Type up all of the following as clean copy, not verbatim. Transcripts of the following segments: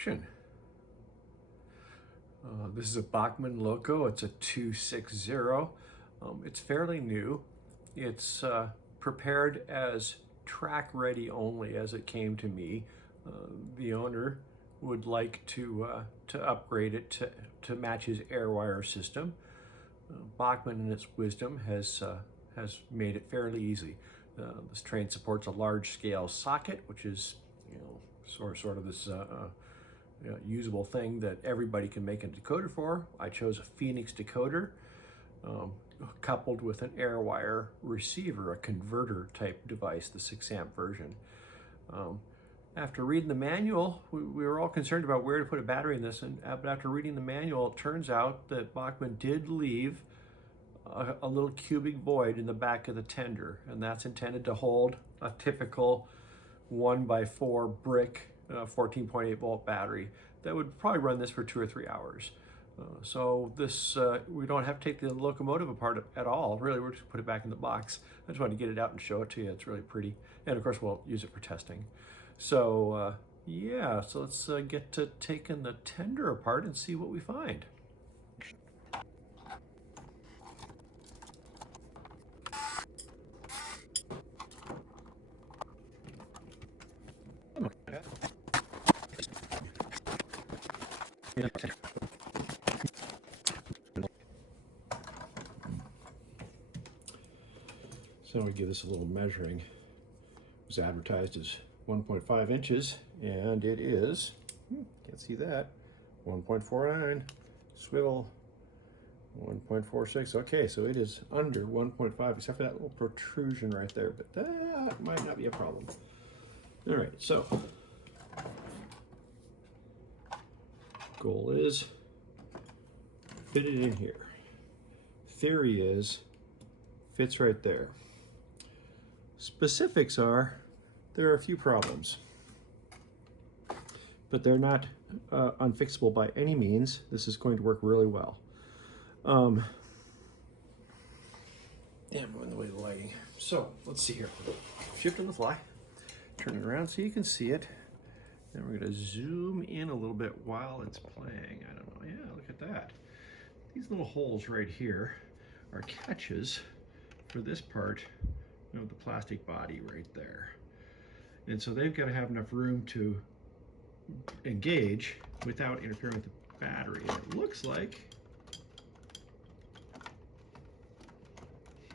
action. This is a Bachmann loco. It's a 260. It's fairly new. It's prepared as track ready only as it came to me. The owner would like to upgrade it to match his Airwire system. Bachmann, in its wisdom, has made it fairly easy. This train supports a large-scale socket, which is, sort of this usable thing that everybody can make a decoder for. I chose a Phoenix decoder, coupled with an Airwire receiver, a converter type device, the 6-amp version. After reading the manual, we were all concerned about where to put a battery in this, but after reading the manual, it turns out that Bachmann did leave a little cubic void in the back of the tender, and that's intended to hold a typical 1x4 brick 14.8 volt battery that would probably run this for 2 or 3 hours. So this, we don't have to take the locomotive apart at all. Really, we're just put it back in the box. I just wanted to get it out and show it to you. It's really pretty. And of course, we'll use it for testing. So yeah, so let's get to taking the tender apart and see what we find. So we give this a little measuring. It was advertised as 1.5 inches, and it is, can't see that, 1.49, swivel, 1.46. Okay, so it is under 1.5, except for that little protrusion right there, but that might not be a problem. All right, so goal is fit it in here. Theory is fits right there. Specifics are there are a few problems, but they're not unfixable by any means. This is going to work really well. Damn, I'm in the way of the lighting. So let's see here. Shift on the fly. Turn it around so you can see it. Then we're going to zoom in a little bit while it's playing. I don't know. Yeah, look at that. These little holes right here are catches for this part of the plastic body right there. And so they've got to have enough room to engage without interfering with the battery. And it looks like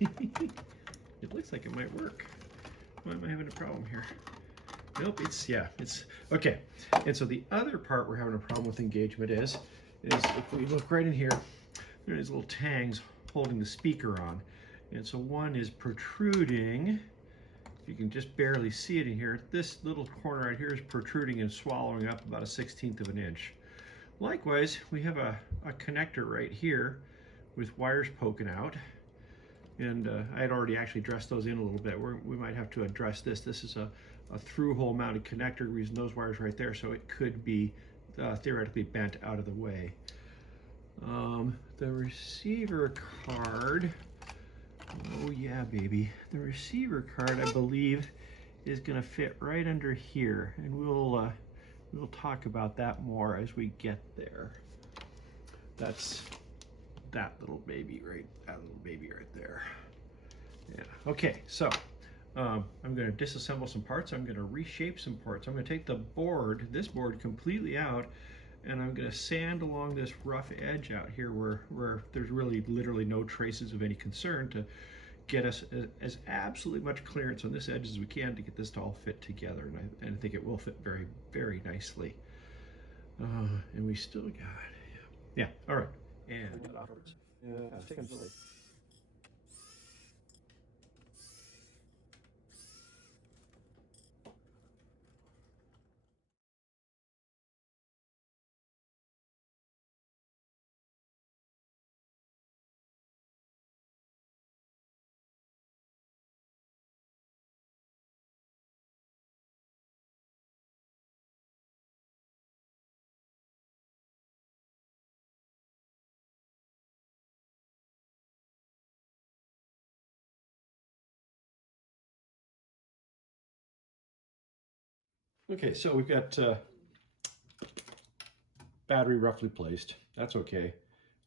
it looks like it might work. Why am I having a problem here? Nope, it's okay. And so the other part we're having a problem with engagement is if we look right in here, there are these little tangs holding the speaker on. And so one is protruding. You can just barely see it in here. This little corner right here is protruding and swallowing up about a 1/16 of an inch. Likewise, we have a connector right here with wires poking out. And I had already actually dressed those in a little bit. We might have to address this. This is a through-hole mounted connector. We're using those wires right there, so it could be theoretically bent out of the way. The receiver card, oh yeah, baby. The receiver card, I believe, is going to fit right under here, and we'll talk about that more as we get there. That's that little baby right there. Yeah. Okay, so I'm going to disassemble some parts. I'm going to reshape some parts. I'm going to take this board completely out, and I'm going to sand along this rough edge out here where there's really literally no traces of any concern to get us as absolutely much clearance on this edge as we can to get this to all fit together. And I think it will fit very, very nicely. And we still got, yeah, all right. And take them slowly. Okay, so we've got battery roughly placed. That's okay.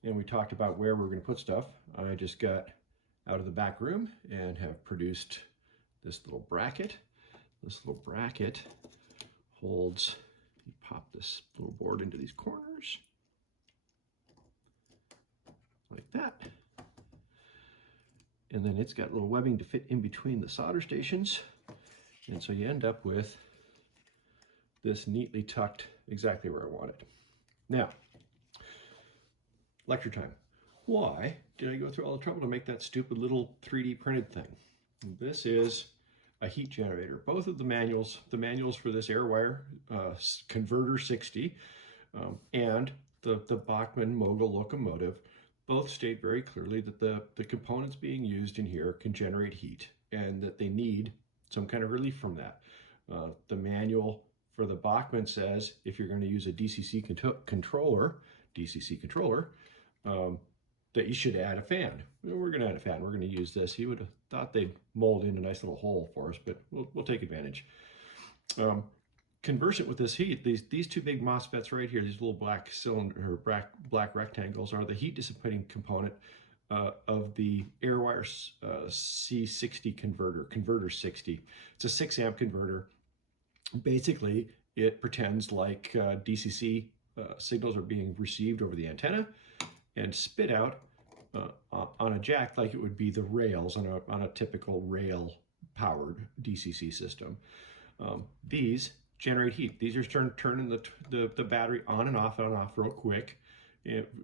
And we talked about where we're going to put stuff. I just got out of the back room and have produced this little bracket. This little bracket holds, you pop this little board into these corners like that. And then it's got little webbing to fit in between the solder stations. And so you end up with this neatly tucked exactly where I want it. Now, lecture time. Why did I go through all the trouble to make that stupid little 3D printed thing? This is a heat generator. Both of the manuals for this Airwire Convrtr-60 and the Bachmann Mogul locomotive both state very clearly that the components being used in here can generate heat and that they need some kind of relief from that. The manual for the Bachmann says if you're going to use a DCC controller, that you should add a fan. We're going to add a fan. We're going to use this. He would have thought they'd mold in a nice little hole for us, but we'll take advantage. Conversant with this heat, these two big MOSFETs right here, these little black cylinder or black rectangles, are the heat dissipating component of the Airwire C60 converter, Convrtr-60. It's a 6 amp converter. Basically, it pretends like DCC signals are being received over the antenna and spit out on a jack like it would be the rails on a typical rail-powered DCC system. These generate heat. These are turning the battery on and off real quick,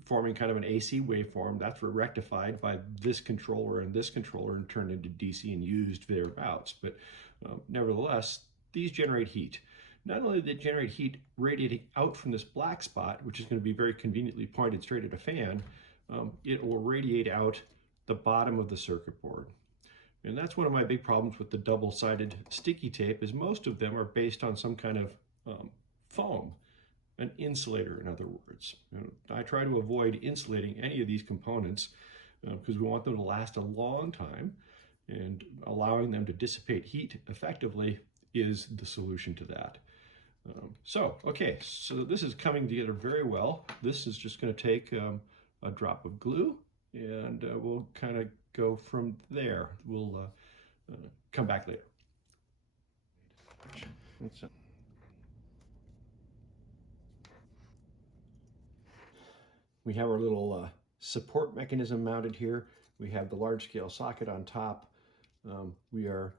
forming kind of an AC waveform. That's rectified by this controller and turned into DC and used thereabouts. But nevertheless, these generate heat. Not only do they generate heat radiating out from this black spot, which is going to be very conveniently pointed straight at a fan, it will radiate out the bottom of the circuit board. And that's one of my big problems with the double-sided sticky tape, is most of them are based on some kind of foam, an insulator in other words. I try to avoid insulating any of these components because we want them to last a long time, and allowing them to dissipate heat effectively is the solution to that. So this is coming together very well. This is just going to take a drop of glue, and we'll kind of go from there. We'll come back later. We have our little support mechanism mounted here. We have the large scale socket on top. We are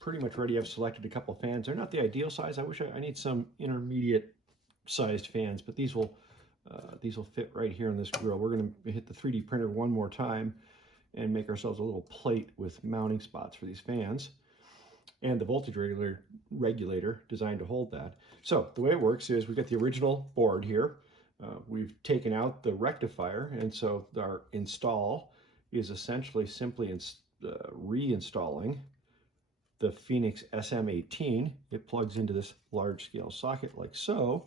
pretty much ready. I've selected a couple of fans. They're not the ideal size. I need some intermediate sized fans, but these will fit right here in this grill. We're going to hit the 3D printer one more time and make ourselves a little plate with mounting spots for these fans, and the voltage regulator designed to hold that. So the way it works is we've got the original board here. We've taken out the rectifier, and so our install is essentially simply reinstalling the Phoenix SM18. It plugs into this large scale socket like so,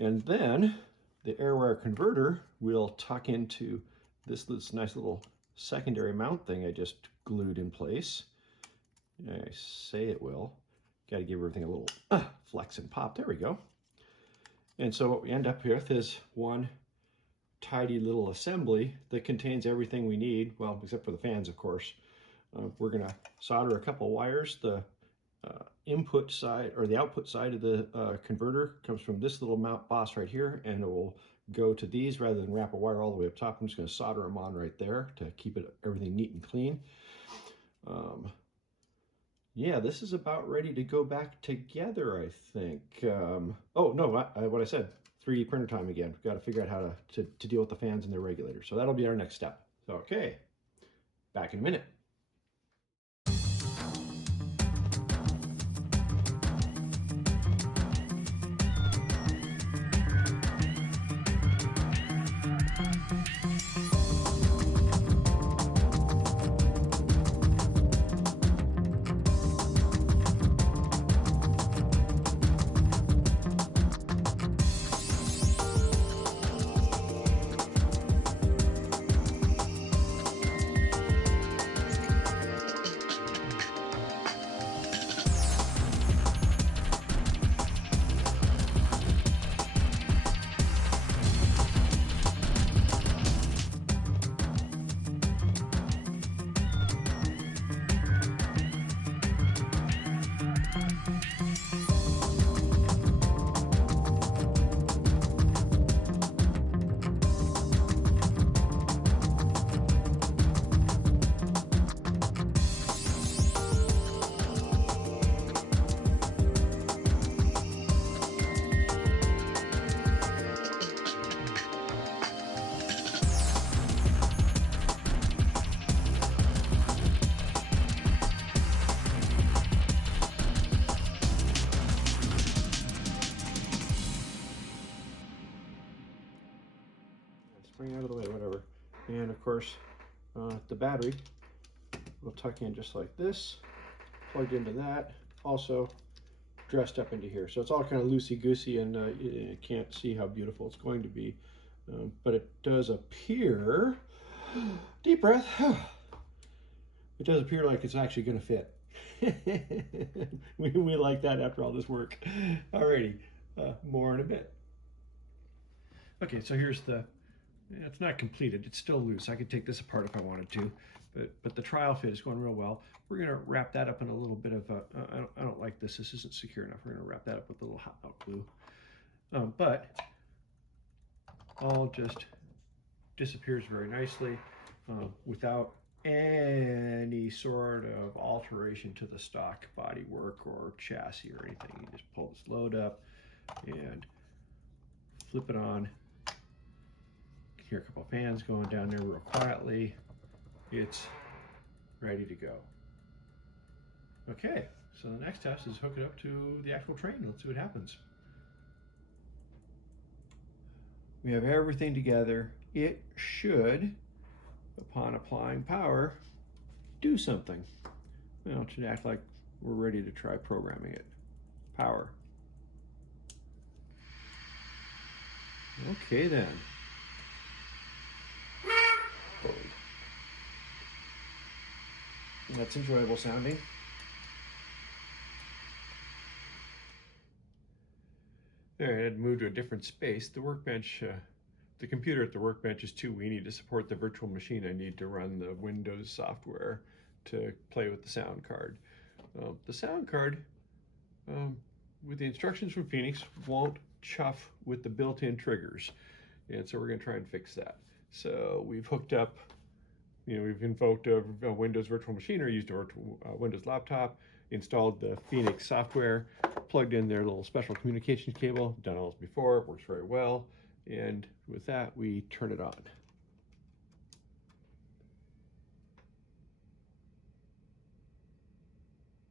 and then the Airwire converter will tuck into this nice little secondary mount thing I just glued in place. I say it will. Got to give everything a little flex and pop. There we go. And so what we end up with is one tidy little assembly that contains everything we need, well, except for the fans, of course. We're going to solder a couple wires. The input side, or the output side of the converter, comes from this little mount boss right here, and it will go to these rather than wrap a wire all the way up top. I'm just going to solder them on right there to keep everything neat and clean. Yeah, this is about ready to go back together, I think. Oh, no, what I said, 3D printer time again. We've got to figure out how to deal with the fans and their regulators. So that'll be our next step. Okay, back in a minute. way, whatever. And of course, the battery will tuck in just like this, plugged into that, also dressed up into here. So it's all kind of loosey-goosey, and you can't see how beautiful it's going to be. But it does appear, deep breath, it does appear like it's actually going to fit. we like that after all this work. Alrighty, more in a bit. Okay, so here's the, it's not completed, it's still loose. I could take this apart if I wanted to, but the trial fit is going real well. We're going to wrap that up in a little bit of I don't like this isn't secure enough. We're going to wrap that up with a little hot melt glue. But all just disappears very nicely without any sort of alteration to the stock bodywork or chassis or anything. You just pull this load up and flip it on. You can hear a couple fans going down there real quietly. It's ready to go. Okay, so the next test is hook it up to the actual train. Let's see what happens. We have everything together. It should, upon applying power, do something. Well, it should act like we're ready to try programming it. Power. Okay then. That's enjoyable sounding. All right, I'd move to a different space. The workbench, the computer at the workbench is too weeny to support the virtual machine I need to run the Windows software to play with the sound card. The sound card, with the instructions from Phoenix, won't chuff with the built-in triggers. And so we're going to try and fix that. So we've hooked up, we've invoked a Windows virtual machine or used a Windows laptop, installed the Phoenix software, plugged in their little special communications cable, done all this before, it works very well. And with that, we turn it on.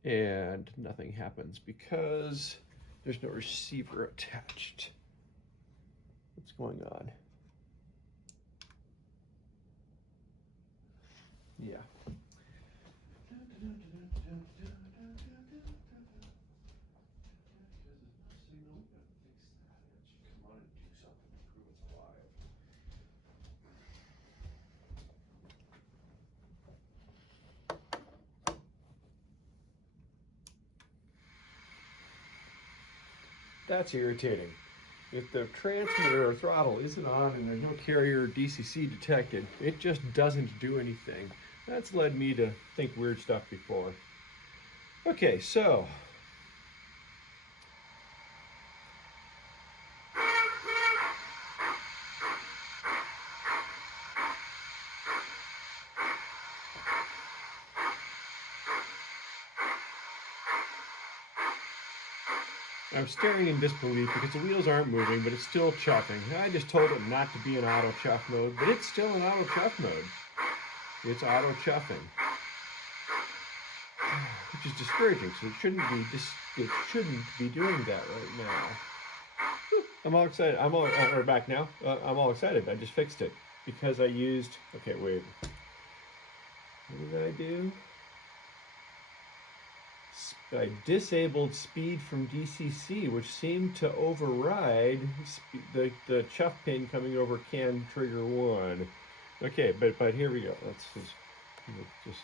And nothing happens because there's no receiver attached. What's going on? Yeah. That's irritating. If the transmitter or throttle isn't on and there's no carrier or DCC detected, it just doesn't do anything. That's led me to think weird stuff before. Okay, so I'm staring in disbelief because the wheels aren't moving, but it's still chuffing. I just told it not to be in auto chuff mode, but it's still in auto chuff mode. It's auto chuffing, which is discouraging. So it shouldn't be doing that right now. I'm all excited. We're back now. I'm all excited. I just fixed it because I used. Okay, wait. What did I do? I disabled speed from DCC, which seemed to override the chuff pin coming over CAN trigger 1. Okay, but here we go. Let's just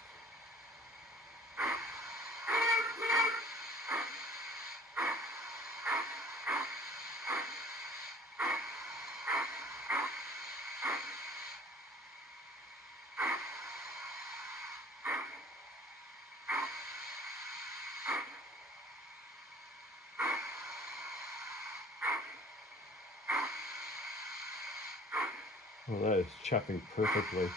well, that is chuffing perfectly.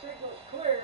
signal's clear.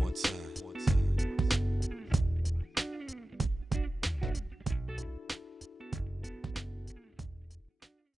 One time.